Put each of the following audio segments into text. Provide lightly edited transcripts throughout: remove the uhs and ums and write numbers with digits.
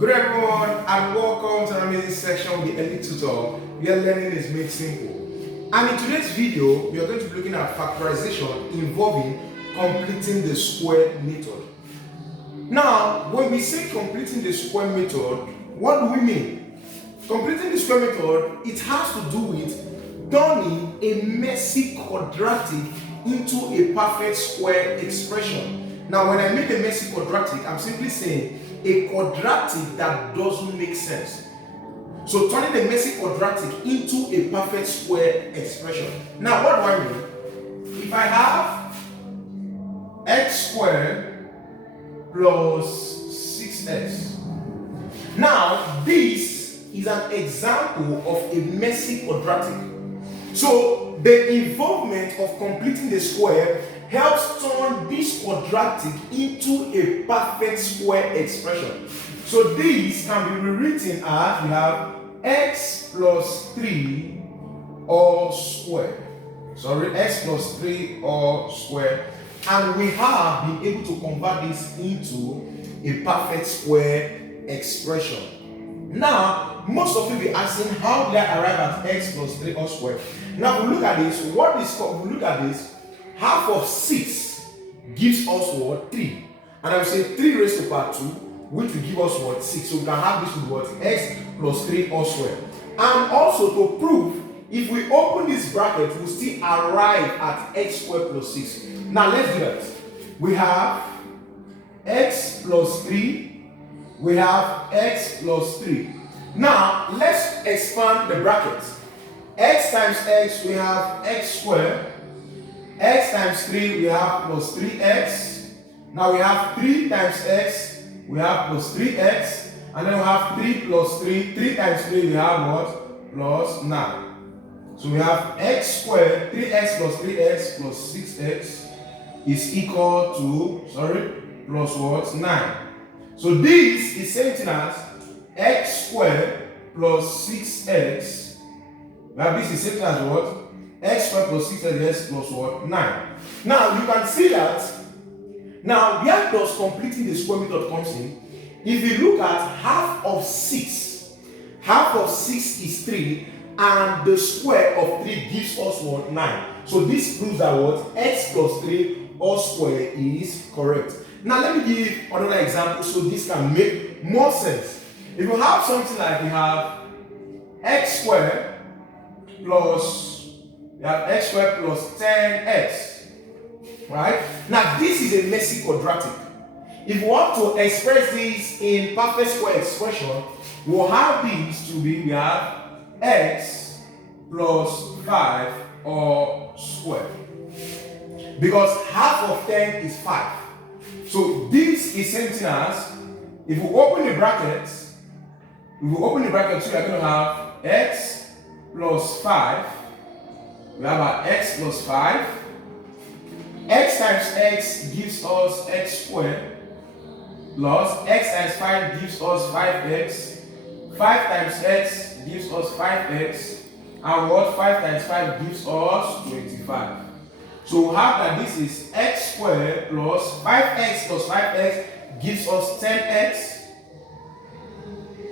Good everyone, and welcome to an amazing section of the Elite Tutor where learning is made simple. And in today's video, we are going to be looking at factorization involving completing the square method. Now, when we say completing the square method, what do we mean? Completing the square method, it has to do with turning a messy quadratic into a perfect square expression. Now, when I make a messy quadratic, I'm simply saying a quadratic that doesn't make sense. So turning a messy quadratic into a perfect square expression. Now, what do I mean? If I have x squared plus 6x. Now, this is an example of a messy quadratic. So the involvement of completing the square helps turn this quadratic into a perfect square expression. So this can be rewritten as we have x plus 3 all squared. X plus 3 all squared. And we have been able to convert this into a perfect square expression. Now, most of you will be asking, how did I arrive at x plus 3 all squared? Now, we look at this. What is called? We look at this. Half of 6 gives us what? 3. And I will say 3 raised to power 2, which will give us what? 6. So we can have this with what? X plus 3 all squared. And also to prove, if we open this bracket, we'll still arrive at x squared plus 6. Now let's do that. We have x plus 3. We have x plus 3. Now let's expand the bracket. X times x, we have x squared. X times 3, we have plus 3x. Now we have 3 times x, we have plus 3x. And then we have 3 plus 3. 3 times 3, we have what? Plus 9. So we have x squared, 3x plus 3x plus 6x is equal to, plus what? 9. So this is same thing as x squared plus 6x. Now this is same thing as what? X squared plus 6x plus what? 9. Now you can see that. Now where does completing the square method comes in? If you look at half of 6 is 3, and the square of 3 gives us what? 9. So this proves that what? X plus 3 all square is correct. Now let me give another example so this can make more sense. If you have something like we have x squared plus 10x, right? Now this is a messy quadratic. If we want to express this in perfect square expression, we'll have these to be, we have x plus 5 all squared. Because half of 10 is 5. So this is same thing as, if we open the brackets, so we are going to have x plus 5. We have our x plus 5. X times x gives us x squared. Plus x times 5 gives us 5x. 5 times x gives us 5x. And what? 5 times 5 gives us 25. So we have that this is x squared plus 5x plus 5x gives us 10x.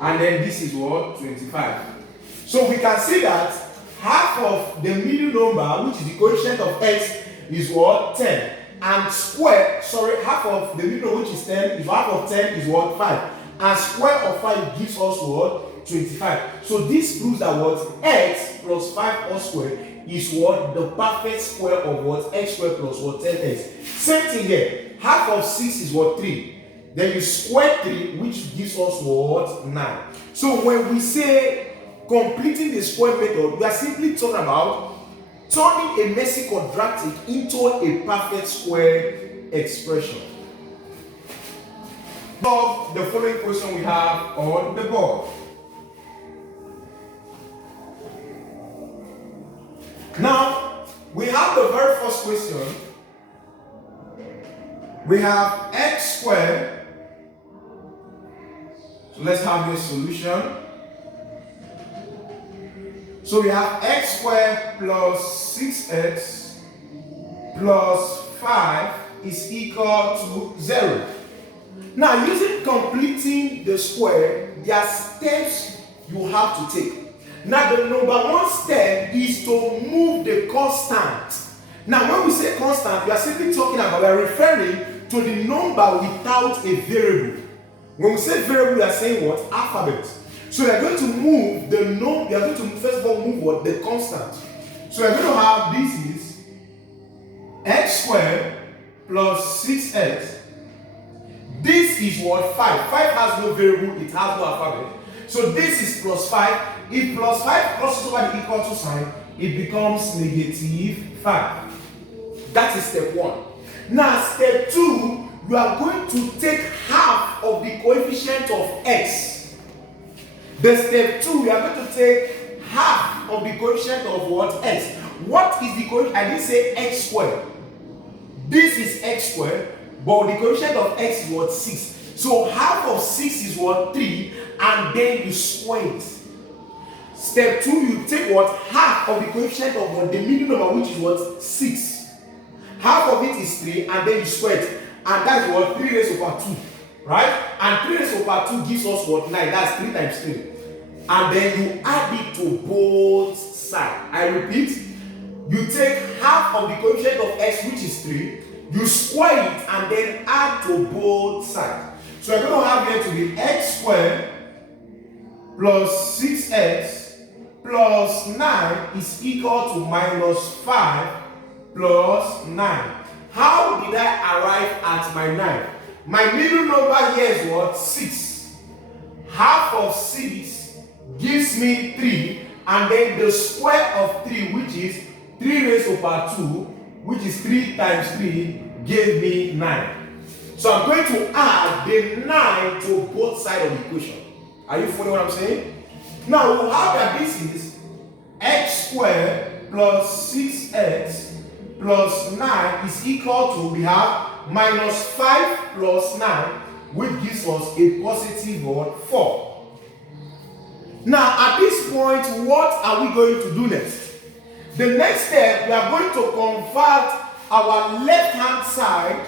And then this is what? 25. So we can see that half of the middle number, which is the coefficient of x, is what? 10. And half of the middle number, which is 10, if half of 10 is what? 5. And square of 5 gives us what? 25. So this proves that what? X plus 5 all squared is what? The perfect square of what? X squared plus what? 10x. Same thing here. Half of 6 is what? 3. Then you square 3, which gives us what? 9. So when we say completing the square method, we are simply talking about turning a messy quadratic into a perfect square expression. Of the following question we have on the board. Now, we have the very first question. We have x squared. So let's have this solution. So we have x squared plus 6x plus 5 is equal to 0. Now, using completing the square, there are steps you have to take. Now, the number one step is to move the constant. Now, when we say constant, we are simply talking about, we are referring to the number without a variable. When we say variable, we are saying what? Alphabet. So we are going to move the number, we are going to first of all move what? The constant. So we are going to have this is x squared plus 6x. This is what? 5. 5 has no variable, it has no alphabet. So this is plus 5. If plus 5 crosses over the equal to sign, it becomes negative 5. That is step 1. Now step 2, you are going to take half of the coefficient of x. The step 2, we are going to take half of the coefficient of what? X. What is the coefficient? I didn't say x squared. This is x squared, but the coefficient of x is what? 6. So half of 6 is what? 3, and then you square it. Step 2, you take what? Half of the coefficient of what? The middle number, which is what? 6. Half of it is 3, and then you square it. And that's what? 3 raised over 2. Right? And 3 raised over 2 gives us what? 9. That's 3 times 3. And then you add it to both sides. I repeat, you take half of the coefficient of x, which is 3, you square it, and then add to both sides. So we're going to have here to be x squared plus 6x plus 9 is equal to minus 5 plus 9. How did I arrive at my 9? My middle number here is what? 6. Half of 6 gives me 3, and then the square of 3, which is 3 raised over 2, which is 3 times 3, gave me 9. So I'm going to add the 9 to both sides of the equation. Are you following what I'm saying? Now we'll have that this is x squared plus 6x plus 9 is equal to, we have minus 5 plus 9, which gives us a positive 4. Now at this point, what are we going to do next? The next step, we are going to convert our left hand side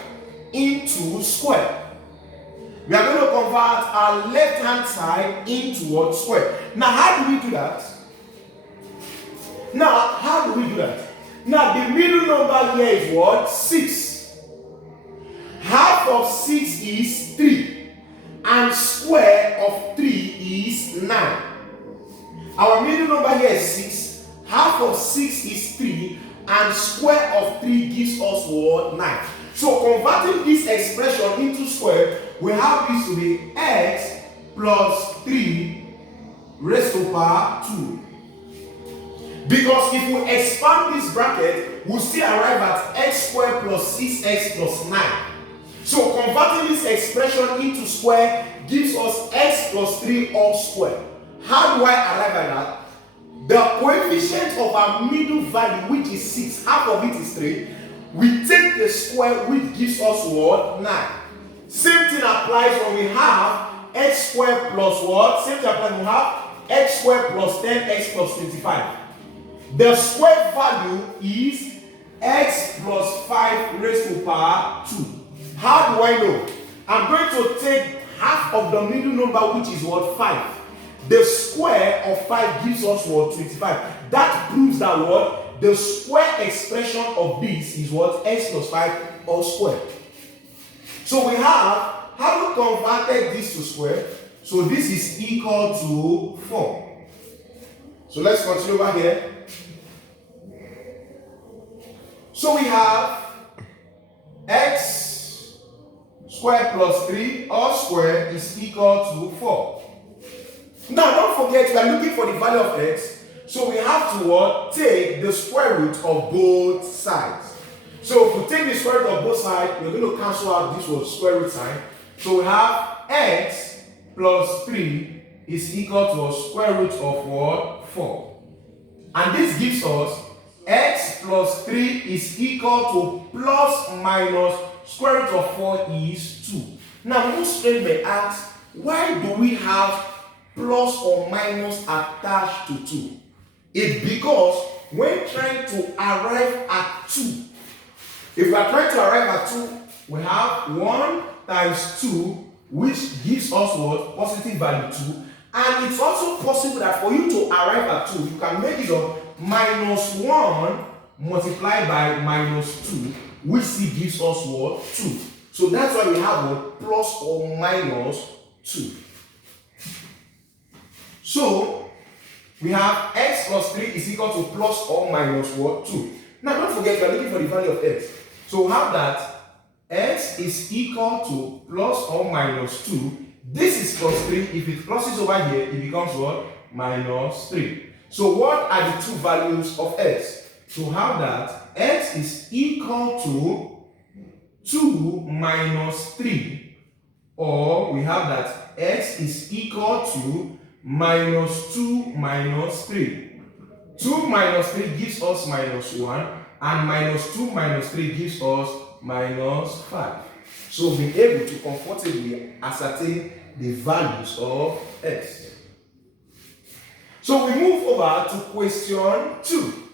into square. We are going to convert our left hand side into what? Square. Now how do we do that? Now the middle number here is what? 6. Half of 6 is 3, and square of 3 is 9. Our middle number here is 6. Half of 6 is 3, and square of 3 gives us what? 9. So converting this expression into square, we have this to be x plus 3 raised over 2. Because if we expand this bracket, we'll still arrive at x squared plus 6x plus 9. So converting this expression into square gives us x plus 3 all square. How do I arrive at that? The coefficient of our middle value, which is 6, half of it is 3, we take the square, which gives us what? 9. Same thing applies when we have x squared plus what? Same thing applies when we have x squared plus 10x plus 25. The square value is x plus 5 raised to power 2. How do I know? I'm going to take half of the middle number, which is what? 5. The square of 5 gives us what? 25. That proves that what? The square expression of this is what? X plus 5 all square. So we have, how we converted this to square? So this is equal to 4. So let's continue over here. So we have x squared plus 3 all square is equal to 4. Now don't forget, we are looking for the value of x. So we have to what? Take the square root of both sides. So if we take the square root of both sides, we're going to cancel out this was square root sign. So we have x plus 3 is equal to a square root of what? 4. And this gives us x plus 3 is equal to plus minus square root of 4 is 2. Now most students may ask, why do we have plus or minus attached to 2? It's because when trying to arrive at 2, if we are trying to arrive at 2, we have 1 times 2 which gives us what? Positive value 2. And it's also possible that for you to arrive at 2, you can make it of minus 1 multiplied by minus 2, which still gives us what? 2. So that's why we have what? Plus or minus 2. So we have x plus 3 is equal to plus or minus what? 2. Now don't forget we are looking for the value of x. So we have that x is equal to plus or minus 2. This is plus 3. If it crosses over here, it becomes what? Minus 3. So what are the two values of x? So we have that x is equal to 2 minus 3. Or we have that x is equal to minus 2 minus 3. 2 minus 3 gives us minus 1. And minus 2 minus 3 gives us minus 5. So we'll be able to comfortably ascertain the values of x. So we move over to question 2.